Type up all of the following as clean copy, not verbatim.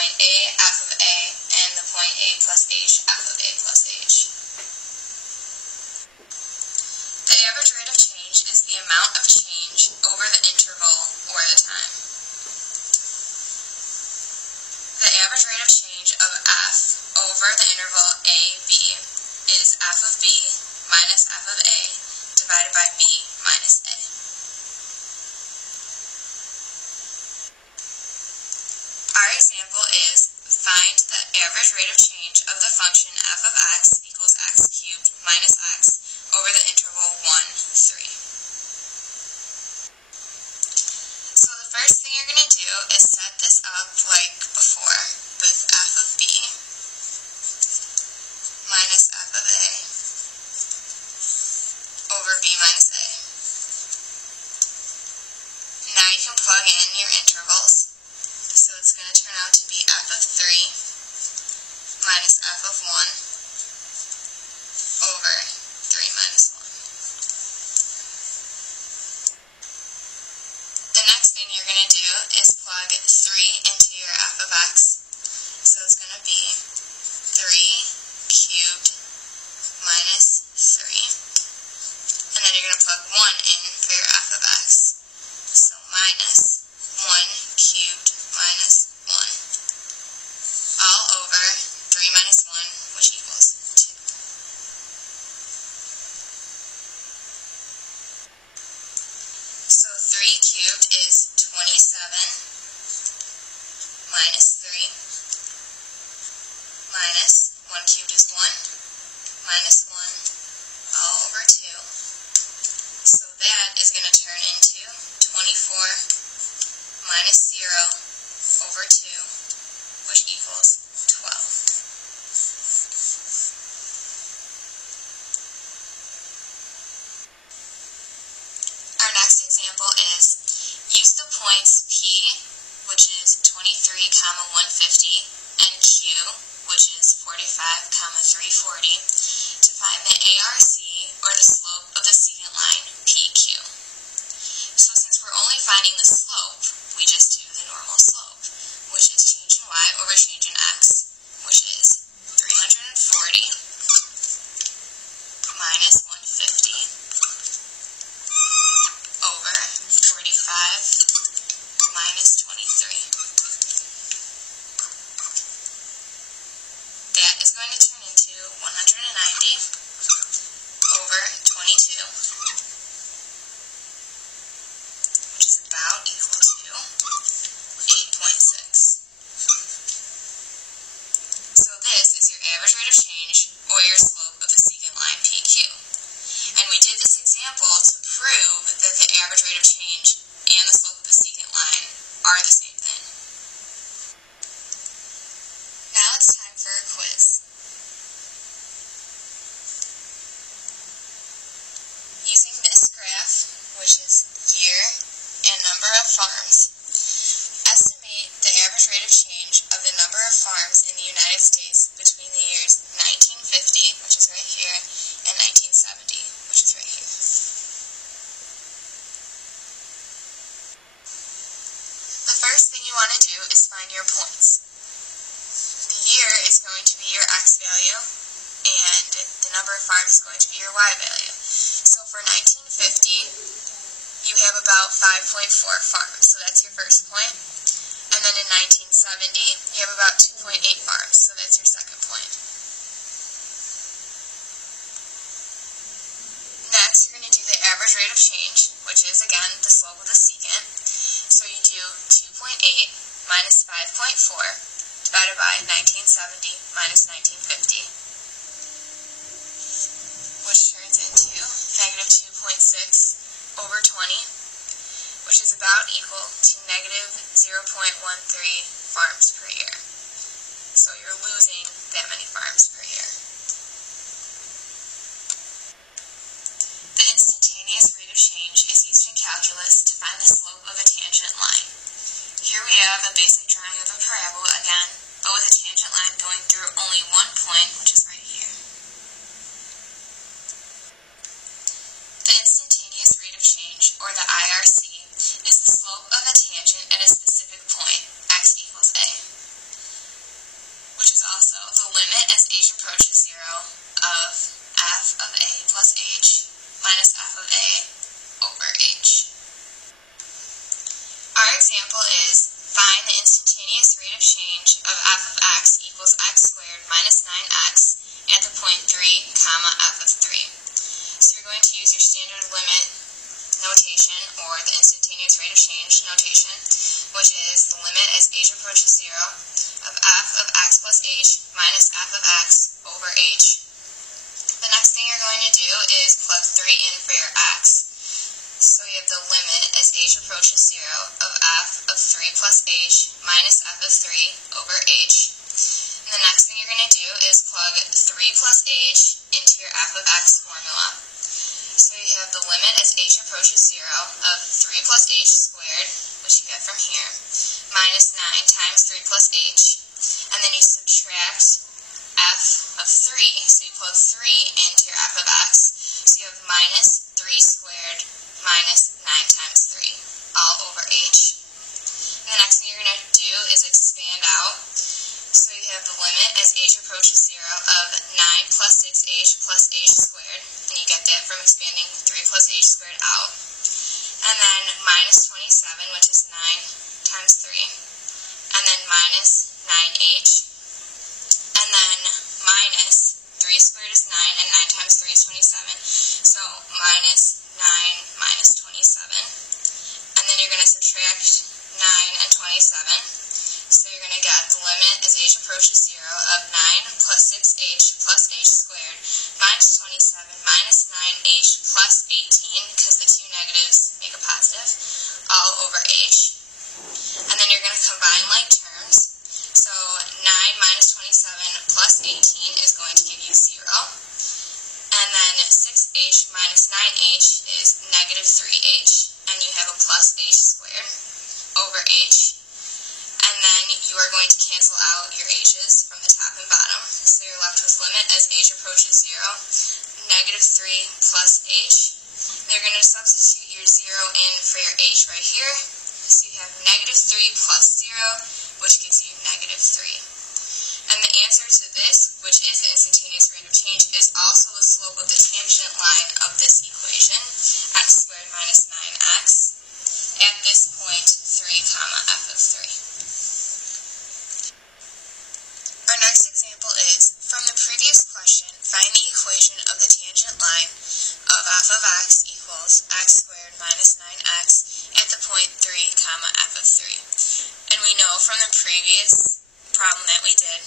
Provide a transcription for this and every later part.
point A f of A and the point A plus h f of A plus h. The average rate of change is the amount of change over the interval or the time. The average rate of change of f over the interval a, b is f of b minus f of a divided by b minus a. Our example is find the average rate of change of the function f of x equals x cubed minus x over the interval 1, 3. So the first thing you're going to do is set this up like before with f of b minus f of a over b minus a. Now you can plug in your intervals. So it's going to turn out to be f of 3 minus f of 1 over 3 minus 1. The next thing you're going to do is plug 3 into your f of x. So it's going to be 3 cubed minus 3. And then you're going to plug 1 in for your f of x. So minus 1 cubed minus 1 all over 3 minus 1, which equals 2. So 3 cubed is 27 minus 3 minus 1 cubed is 1 minus 1 all over 2. So that is going to turn into 24 minus 0 over 2, which equals 12. Our next example is use the points P, which is 23, 150, and Q, which is 45, 340, to find the ARC, or the slope of the secant line, PQ. So since we're only finding the slope, we just do the normal slope, which is change in y over change in x, which is 340 minus 150 over 45 minus 23. That is going to turn into 190 over 22, which is about equal to 8.6. So this is your average rate of change or your slope of the secant line PQ. And we did this example to prove that the average rate of change and the slope of the secant line are the same thing. Now it's time for a quiz. Using this graph, which is year and number of farms, estimate the average rate of change of the number of farms in the United States between the years 1950, which is right here, and 1970, which is right here. The first thing you want to do is find your points. The year is going to be your x value, and the number of farms is going to be your y value. So for 1950, you have about 5.4 farms, so that's your first point. And then in 1970, you have about 2.8 farms, so that's your second point. Next, you're going to do the average rate of change, which is, again, the slope of the secant. So you do 2.8 minus 5.4 divided by 1970 minus 1950, which turns into negative 2.6 over 20, which is about equal to negative 0.13 farms per year. So you're losing that many farms per year. The instantaneous rate of change is used in calculus to find the slope of a tangent line. Here we have a basic drawing of a parabola again, but with a tangent line going through only one point, which is right here. The instantaneous rate of change, or the IRC, is the slope of a tangent at a specific point, x equals a. h approaches 0 of f of a plus h minus f of a over h. Our example is find the instantaneous rate of change of f of x equals x squared minus 9x at the point 3, comma f of 3. So you're going to use your standard limit notation, or the instantaneous rate of change notation, which is the limit as h approaches 0 of f of x plus h minus f of x over h. The next thing you're going to do is plug 3 in for your x. So you have the limit as h approaches 0 of f of 3 plus h minus f of 3 over h. And the next thing you're going to do is plug 3 plus h into your f of x formula. So you have the limit as h approaches 0 of 3 plus h squared, which you get from here, minus 9 times 3 plus h. And then you subtract f of 3, so you plug 3 into your f of x. So you have minus 3 squared minus 9 times 3, all over h. And the next thing you're going to do is expand out. So you have the limit as h approaches 0 of 9 plus 6h plus h squared, and you get that from expanding 3 plus h squared out. And then minus 27, which is 9 times 3, and then minus 9h, and then minus 3 squared is 9, and 9 times 3 is 27, so minus 9 minus 27. And then you're going to subtract 9 and 27. So you're going to get the limit as h approaches 0 of 9 plus 6h plus h squared minus 27 minus 9h plus 18, because the two negatives make a positive, all over h. And then you're going to combine like terms. So 9 minus 27 plus 18 is going to give you 0. And then 6h minus 9h is negative 3h, and you have a plus h squared over h. And then you are going to cancel out your h's from the top and bottom. So you're left with limit as h approaches 0, negative 3 plus h. They're going to substitute your 0 in for your h right here. So you have negative 3 plus 0, which gives you negative 3. And the answer to this, which is the instantaneous rate of change, is also the slope of the tangent line of this equation, x squared minus 9x, at this point 3, comma f of 3. Our next example is, from the previous question, find the equation of the tangent line of f of x equals x squared minus 9x at the point 3, comma f of 3. And we know from the previous problem that we did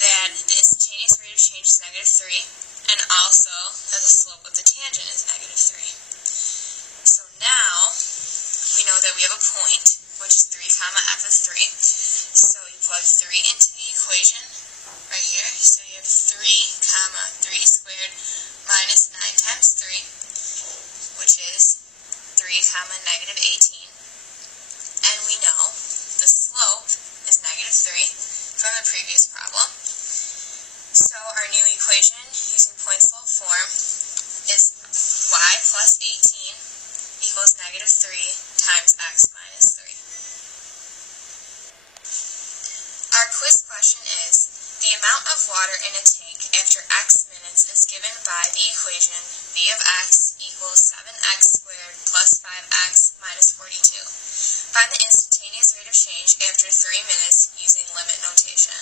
that the instantaneous rate of change is negative 3, and also that the slope of the tangent is negative 3. So now we know that we have a point, which is 3, comma f of 3. So you plug 3 into the equation right here. So you have 3, comma 3 squared minus 9 times 3, which is 3, comma negative 18. And we know the slope is negative 3 from the previous problem. So our new equation, using point slope form, is y plus 18 equals negative 3 times x minus 3. Our quiz question is, the amount of water in a tank after x minutes is given by the equation v of x equals 7x squared plus 5x minus 42. Find the instantaneous rate of change after 3 minutes using limit notation.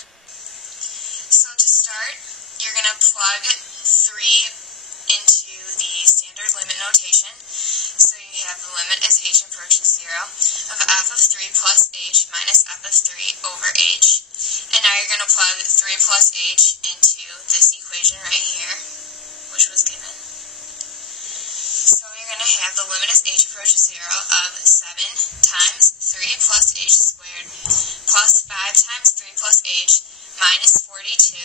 So to start, you're going to plug 3 into the standard limit notation. So you have the limit as h approaches 0 of f of 3 plus h minus f of 3 over h. And now you're going to plug 3 plus h into this equation right here, which was given. So you're going to have the limit as h approaches 0 of 7 times 3 plus h squared plus 5 times 3 plus h minus 42.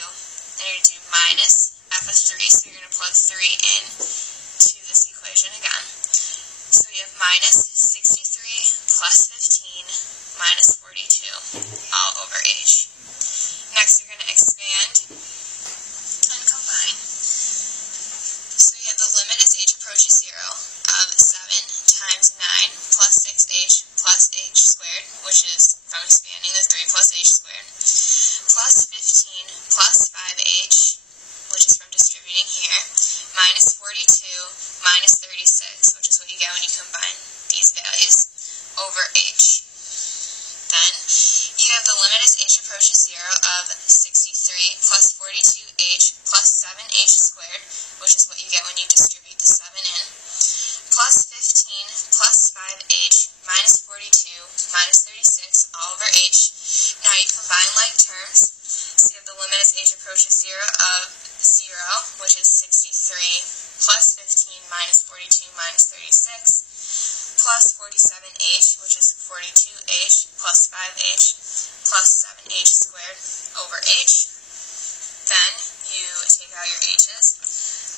Then you're going to do minus f of 3, so you're going to plug 3 in to this equation again. So you have minus 63 plus 15 minus 42, all over h. Next, you're going to expand and combine. So you have the limit as h approaches 0 of 7 times 9 plus 6h plus h squared, which is from expanding the 3 plus h squared, plus 15 plus 5h approaches 0 of 63 plus 42h plus 7h squared, which is what you get when you distribute the 7 in, plus 15 plus 5h minus 42 minus 36 all over h. Now you combine like terms. So you have the limit as h approaches 0 of 0, which is 63 plus 15 minus 42 minus 36, plus 47h, which is 42h, plus 5h, plus 7h squared over h. Then you take out your h's.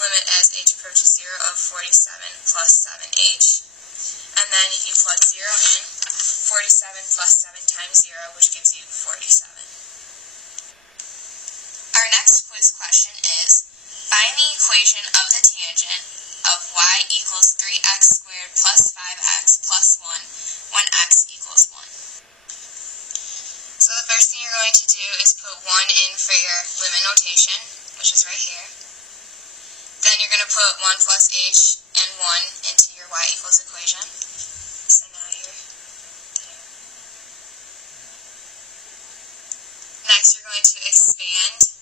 Limit as h approaches 0 of 47 plus 7h. And then if you plug 0 in, 47 plus 7 times 0, which gives you 47. Our next quiz question is, find the equation of the tangent of y equals 3x squared plus 5x plus 1 when x equals 1. So the first thing you're going to do is put 1 in for your limit notation, which is right here. Then you're going to put 1 plus h and 1 into your y equals equation. So now you're there. Next, you're going to expand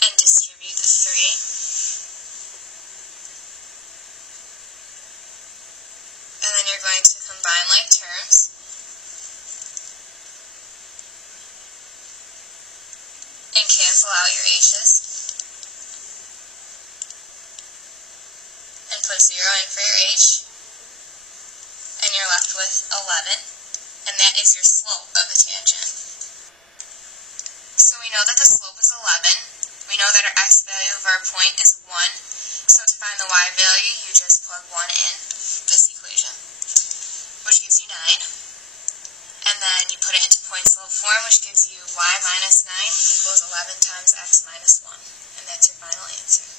and distribute the 3. And then you're going to combine like terms. And cancel out your h's. And put 0 in for your h. And you're left with 11. And that is your slope of the tangent. So we know that the slope is 11. We know that our x value of our point is 1, so to find the y value, you just plug 1 in this equation, which gives you 9, and then you put it into point slope form, which gives you y minus 9 equals 11 times x minus 1, and that's your final answer.